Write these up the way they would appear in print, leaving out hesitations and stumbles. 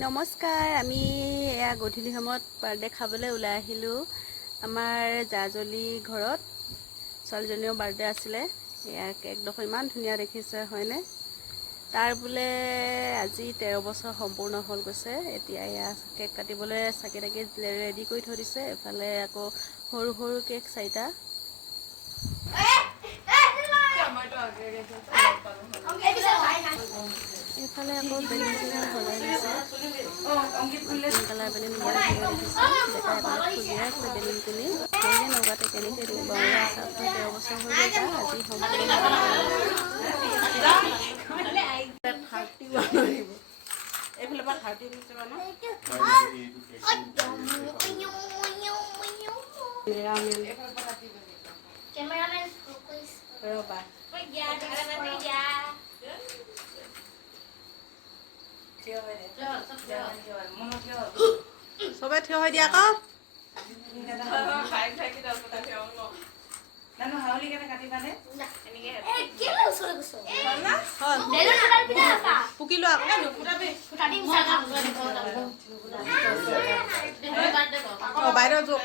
নমস্কাৰ, আমি এয়া গধূলি সময়ত বাৰ্থডে খাবলৈ ওলাই আহিলোঁ আমাৰ জাজলি ঘৰত। ছোৱালীজনীৰ বাৰ্থডে আছিলে। এয়া কেকডোখৰ ইমান ধুনীয়া দেখিছে হয়নে? তাৰ বোলে আজি 13 বছৰ সম্পূৰ্ণ হ'ল গৈছে। এতিয়া এয়া কেক কাটিবলৈ চাকি তাকি ৰেডি কৰি থৈ দিছে। এফালে আকৌ সৰু সৰু কেক 4টা। এইফালে আকৌ বেলুন চেলুন সজাই দিছে। পিংক কালাৰ বেলুন ইমান ধুনীয়া দেখিছে। বেটাই এবাৰ খুজিয়ে আছে বেলুন কিনি। কেনে নগাতে কেনেকৈ দিওঁ বাৰু। 13 বছৰ হৈ গ'ল তাৰ আজি সম্পূৰ্ণ। এইফালে পৰা 30 হৈছে ন? সবে থিয় হৈ দিয়া আকৌ। পুকিলো বাইদেউ যোগ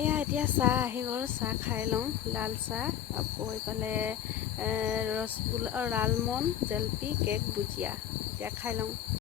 এয়া এতিয়া চাহ আহি গ'ল। চাহ খাই লওঁ, লাল চাহ। আকৌ এইফালে ৰসগোল্লা, লালমোহন, জেলেপি, কেক, ভুজিয়া। এতিয়া খাই লওঁ।